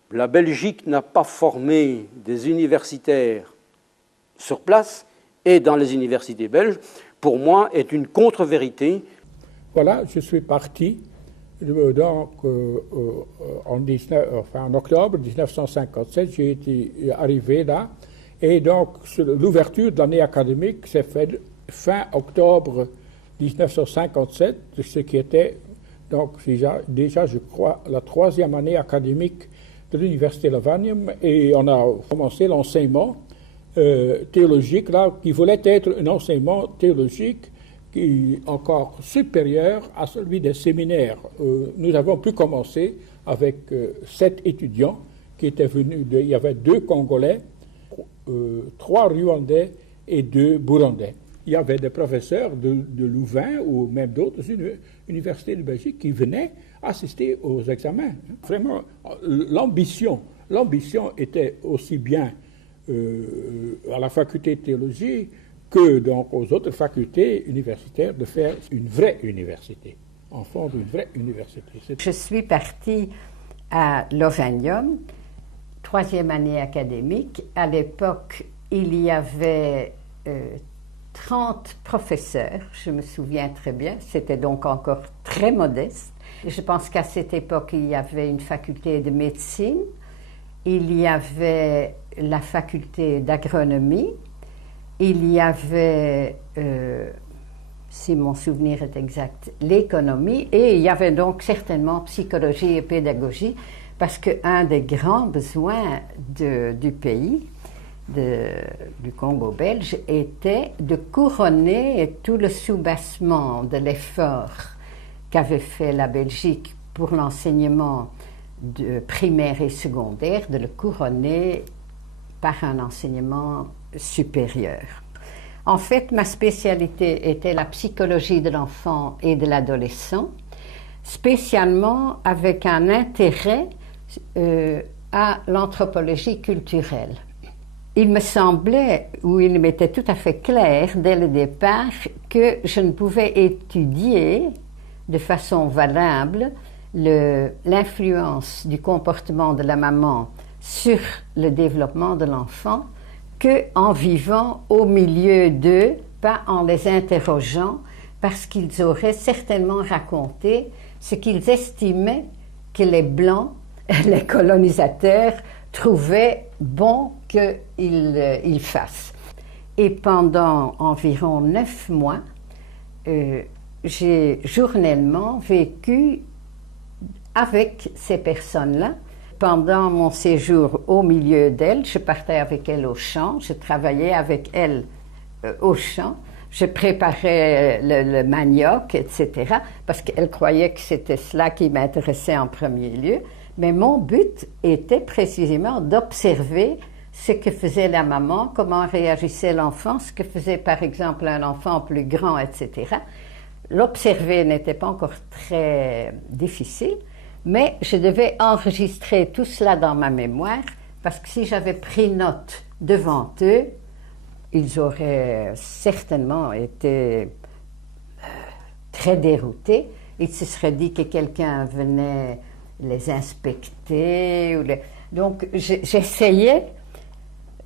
la Belgique n'a pas formé des universitaires sur place et dans les universités belges, pour moi, est une contre-vérité. Voilà, je suis parti donc, en octobre 1957, j'ai été arrivé là, et donc l'ouverture de l'année académique s'est faite fin octobre 1957, ce qui était donc déjà je crois, la 3e année académique de l'Université Lovanium, et on a commencé l'enseignement théologique, là, qui voulait être un enseignement théologique qui est encore supérieur à celui des séminaires. Nous avons pu commencer avec 7 étudiants qui étaient venus, il y avait 2 Congolais, 3 Rwandais et 2 Burundais. Il y avait des professeurs de Louvain ou même d'autres universités de Belgique qui venaient assister aux examens. Vraiment, l'ambition était aussi bien à la faculté de théologie que donc aux autres facultés universitaires de faire une vraie université, en fond d'une vraie université. Je suis partie à Lovanium, 3e année académique. À l'époque, il y avait 30 professeurs, je me souviens très bien, c'était donc encore très modeste. Je pense qu'à cette époque, il y avait une faculté de médecine, il y avait la faculté d'agronomie, il y avait, si mon souvenir est exact, l'économie, et il y avait donc certainement psychologie et pédagogie, parce qu'un des grands besoins du pays, du Congo belge, était de couronner tout le soubassement de l'effort qu'avait fait la Belgique pour l'enseignement primaire et secondaire, de le couronner par un enseignement supérieur. En fait, ma spécialité était la psychologie de l'enfant et de l'adolescent, spécialement avec un intérêt à l'anthropologie culturelle. Il me semblait, ou il m'était tout à fait clair dès le départ, que je ne pouvais étudier de façon valable l'influence du comportement de la maman sur le développement de l'enfant qu'en vivant au milieu d'eux, pas en les interrogeant, parce qu'ils auraient certainement raconté ce qu'ils estimaient que les Blancs les colonisateurs trouvaient bon qu'ils fassent. Et pendant environ 9 mois, j'ai journellement vécu avec ces personnes-là. Pendant mon séjour au milieu d'elles, je partais avec elles au champ, je travaillais avec elles au champ, je préparais le manioc, etc., parce qu'elles croyaient que c'était cela qui m'intéressait en premier lieu. Mais mon but était précisément d'observer ce que faisait la maman, comment réagissait l'enfant, ce que faisait par exemple un enfant plus grand, etc. L'observer n'était pas encore très difficile, mais je devais enregistrer tout cela dans ma mémoire, parce que si j'avais pris note devant eux, ils auraient certainement été très déroutés. Ils se seraient dit que quelqu'un venait les inspecter. Donc j'essayais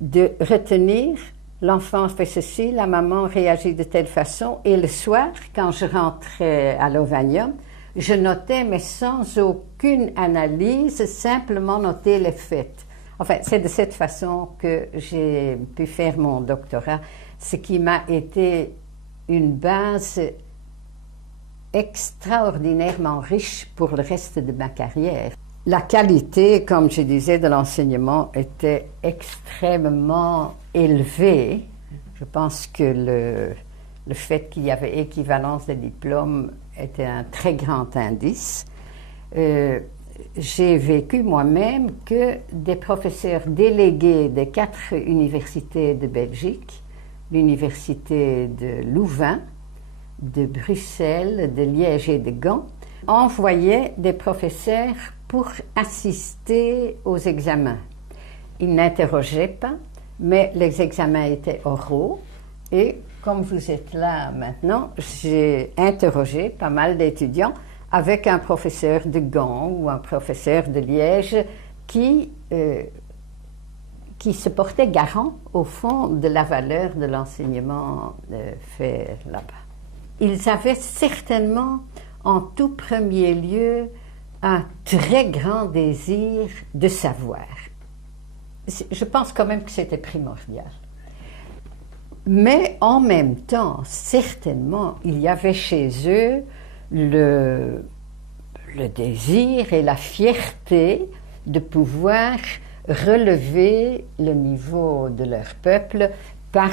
de retenir, l'enfant fait ceci, la maman réagit de telle façon, et le soir, quand je rentrais à l'Ovanium, je notais, mais sans aucune analyse, simplement noter les faits. Enfin, c'est de cette façon que j'ai pu faire mon doctorat, ce qui m'a été une base extraordinairement riche pour le reste de ma carrière. La qualité, comme je disais, de l'enseignement était extrêmement élevée. Je pense que le fait qu'il y avait équivalence des diplômes était un très grand indice. J'ai vécu moi-même que des professeurs délégués des 4 universités de Belgique, l'université de Louvain, de Bruxelles, de Liège et de Gand, envoyaient des professeurs pour assister aux examens. Ils n'interrogeaient pas, mais les examens étaient oraux, et comme vous êtes là maintenant, j'ai interrogé pas mal d'étudiants avec un professeur de Gand ou un professeur de Liège qui se portait garant, au fond, de la valeur de l'enseignement fait là-bas. Ils avaient certainement, en tout premier lieu, un très grand désir de savoir. Je pense quand même que c'était primordial. Mais en même temps, certainement, il y avait chez eux le désir et la fierté de pouvoir relever le niveau de leur peuple par...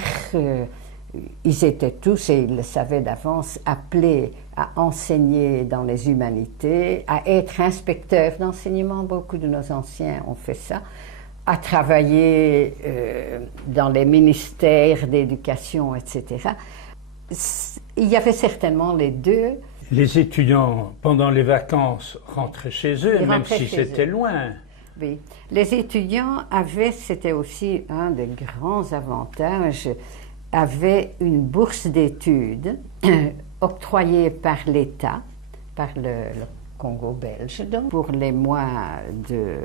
ils étaient tous, et ils le savaient d'avance, appelés à enseigner dans les humanités, à être inspecteurs d'enseignement. Beaucoup de nos anciens ont fait ça, à travailler dans les ministères d'éducation, etc. Il y avait certainement les deux. Les étudiants, pendant les vacances, rentraient chez eux, même si c'était loin. Oui. Les étudiants avaient, c'était aussi un des grands avantages, avaient une bourse d'études octroyée par l'État, par le Congo belge, donc, pour les mois de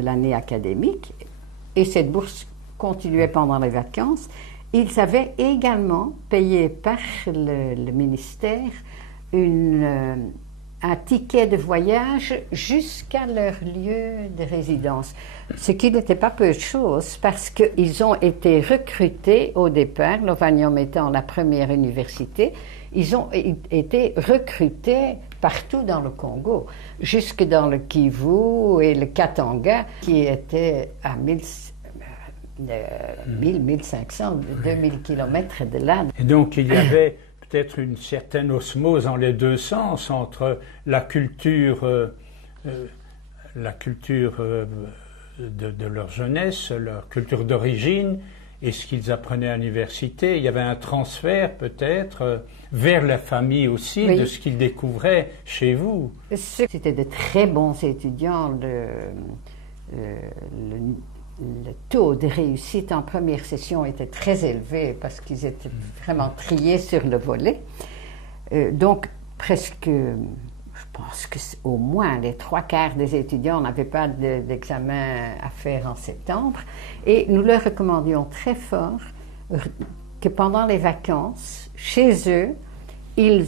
l'année académique. Et cette bourse continuait pendant les vacances. Ils avaient également payé par le ministère un ticket de voyage jusqu'à leur lieu de résidence. Ce qui n'était pas peu de chose, parce qu'ils ont été recrutés au départ, l'Ovanium étant la première université, ils ont été recrutés partout dans le Congo, jusque dans le Kivu et le Katanga, qui étaient à 1500, 2000 kilomètres de là. Et donc il y avait peut-être une certaine osmose dans les deux sens entre la culture de leur jeunesse, leur culture d'origine, et ce qu'ils apprenaient à l'université. Il y avait un transfert peut-être vers la famille aussi, oui, de ce qu'ils découvraient chez vous. C'était de très bons étudiants. Le taux de réussite en première session était très élevé parce qu'ils étaient vraiment triés sur le volet. Donc presque, je pense qu'au moins les 3/4 des étudiants n'avaient pas d'examen à faire en septembre. Et nous leur recommandions très fort que pendant les vacances, chez eux, ils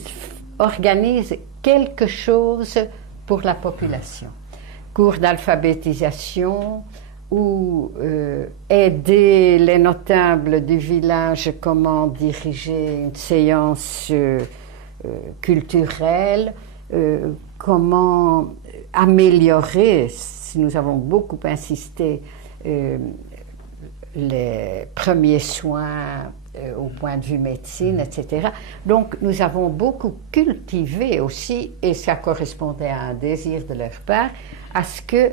organisent quelque chose pour la population. cours d'alphabétisation ou aider les notables du village comment diriger une séance culturelle, comment améliorer, si nous avons beaucoup insisté, les premiers soins au point de vue médecine, etc. Donc nous avons beaucoup cultivé aussi, et ça correspondait à un désir de leur part, à ce que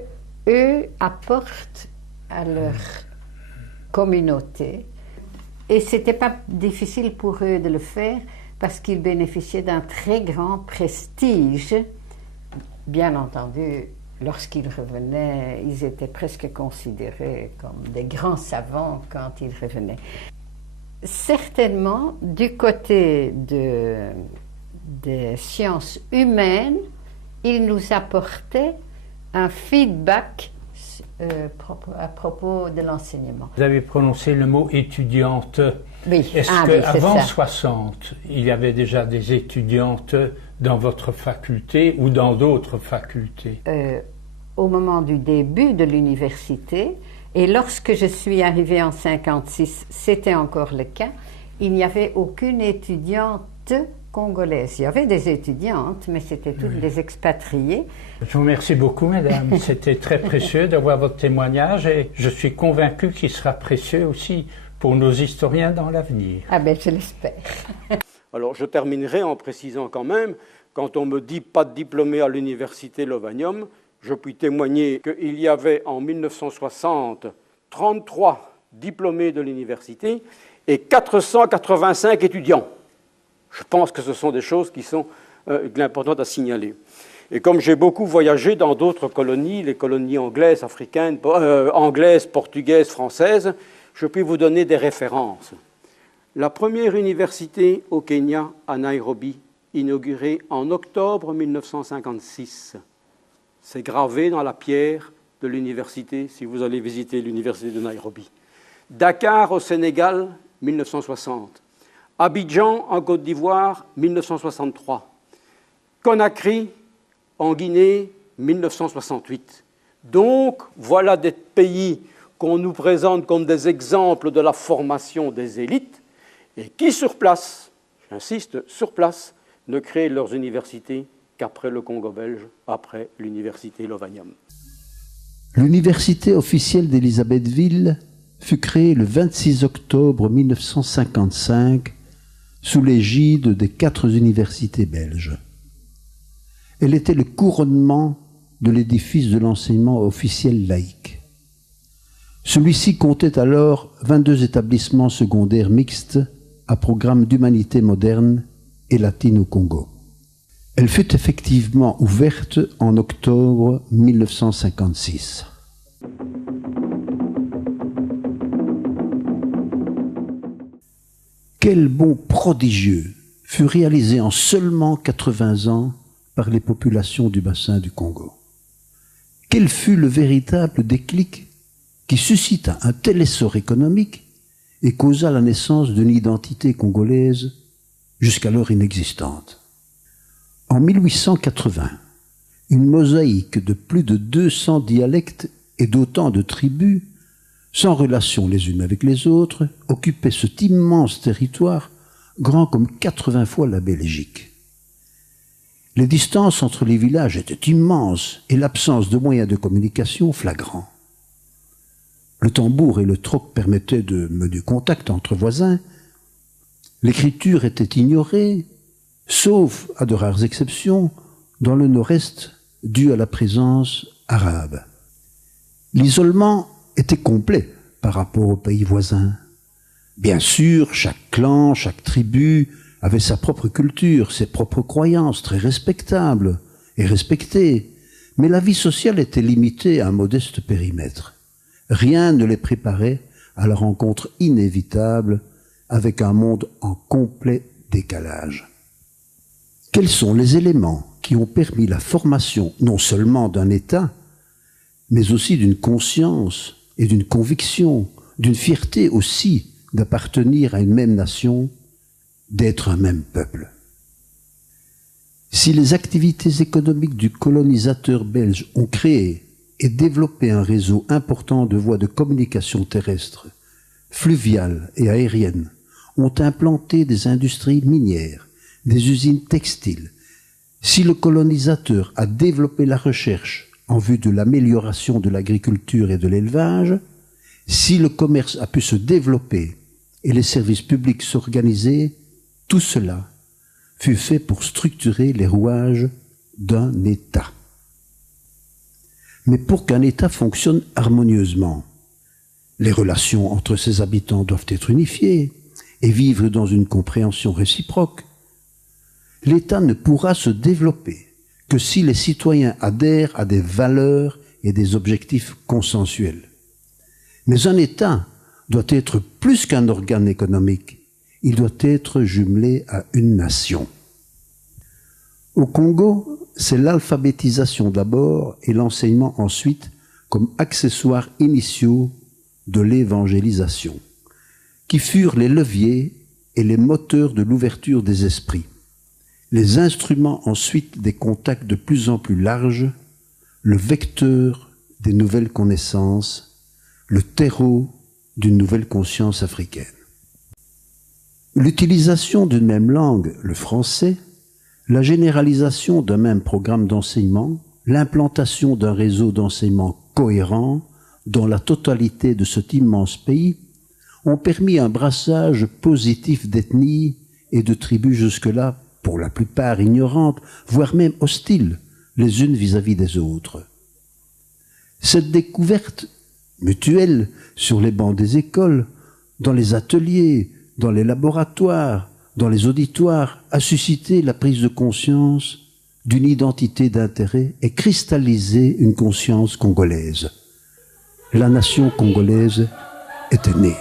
eux apportent à leur communauté. Et c'était pas difficile pour eux de le faire parce qu'ils bénéficiaient d'un très grand prestige. Bien entendu, lorsqu'ils revenaient, ils étaient presque considérés comme des grands savants quand ils revenaient. Certainement, du côté des sciences humaines, ils nous apportaient un feedback à propos de l'enseignement. Vous avez prononcé le mot étudiante. Oui. Est-ce qu'avant 60, il y avait déjà des étudiantes dans votre faculté ou dans d'autres facultés? Au moment du début de l'université, et lorsque je suis arrivée en 1956, c'était encore le cas, il n'y avait aucune étudiante congolaise. Il y avait des étudiantes, mais c'était toutes des expatriées. Je vous remercie beaucoup, mesdames. C'était très précieux d'avoir votre témoignage et je suis convaincu qu'il sera précieux aussi pour nos historiens dans l'avenir. Ah ben, je l'espère. Alors, je terminerai en précisant quand même, quand on me dit pas de diplômé à l'université Lovanium, je puis témoigner qu'il y avait en 1960 33 diplômés de l'université et 485 étudiants. Je pense que ce sont des choses qui sont importantes à signaler. Et comme j'ai beaucoup voyagé dans d'autres colonies, les colonies anglaises, africaines, anglaises, portugaises, françaises, je puis vous donner des références. La première université au Kenya, à Nairobi, inaugurée en octobre 1956. C'est gravé dans la pierre de l'université, si vous allez visiter l'université de Nairobi. Dakar, au Sénégal, 1960. Abidjan, en Côte d'Ivoire, 1963. Conakry, en Guinée, 1968. Donc, voilà des pays qu'on nous présente comme des exemples de la formation des élites et qui, sur place, j'insiste, sur place, ne créent leurs universités qu'après le Congo belge, après l'université Lovanium. L'université officielle d'Élisabethville fut créée le 26 octobre 1955 sous l'égide des 4 universités belges. Elle était le couronnement de l'édifice de l'enseignement officiel laïque. Celui-ci comptait alors 22 établissements secondaires mixtes à programme d'humanité moderne et latine au Congo. Elle fut effectivement ouverte en octobre 1956. Quel bond prodigieux fut réalisé en seulement 80 ans par les populations du bassin du Congo. Quel fut le véritable déclic qui suscita un tel essor économique et causa la naissance d'une identité congolaise jusqu'alors inexistante. En 1880, une mosaïque de plus de 200 dialectes et d'autant de tribus, sans relation les unes avec les autres, occupait cet immense territoire, grand comme 80 fois la Belgique. Les distances entre les villages étaient immenses et l'absence de moyens de communication flagrant. Le tambour et le troc permettaient de menus contacts entre voisins. L'écriture était ignorée, sauf à de rares exceptions, dans le nord-est, dû à la présence arabe. L'isolement était complet par rapport aux pays voisins. Bien sûr, chaque clan, chaque tribu avait sa propre culture, ses propres croyances, très respectables et respectées, mais la vie sociale était limitée à un modeste périmètre. Rien ne les préparait à la rencontre inévitable avec un monde en complet décalage. Quels sont les éléments qui ont permis la formation non seulement d'un État, mais aussi d'une conscience et d'une conviction, d'une fierté aussi d'appartenir à une même nation, d'être un même peuple? Si les activités économiques du colonisateur belge ont créé, et développer un réseau important de voies de communication terrestres, fluviales et aériennes, ont implanté des industries minières, des usines textiles. Si le colonisateur a développé la recherche en vue de l'amélioration de l'agriculture et de l'élevage, si le commerce a pu se développer et les services publics s'organiser, tout cela fut fait pour structurer les rouages d'un État. Mais pour qu'un État fonctionne harmonieusement, les relations entre ses habitants doivent être unifiées et vivre dans une compréhension réciproque. L'État ne pourra se développer que si les citoyens adhèrent à des valeurs et des objectifs consensuels. Mais un État doit être plus qu'un organe économique, il doit être jumelé à une nation. Au Congo, c'est l'alphabétisation d'abord et l'enseignement ensuite comme accessoires initiaux de l'évangélisation, qui furent les leviers et les moteurs de l'ouverture des esprits, les instruments ensuite des contacts de plus en plus larges, le vecteur des nouvelles connaissances, le terreau d'une nouvelle conscience africaine. L'utilisation d'une même langue, le français, la généralisation d'un même programme d'enseignement, l'implantation d'un réseau d'enseignement cohérent dans la totalité de cet immense pays ont permis un brassage positif d'ethnies et de tribus jusque-là, pour la plupart ignorantes, voire même hostiles les unes vis-à-vis des autres. Cette découverte mutuelle sur les bancs des écoles, dans les ateliers, dans les laboratoires, dans les auditoires, a suscité la prise de conscience d'une identité d'intérêt et cristallisé une conscience congolaise. La nation congolaise était née.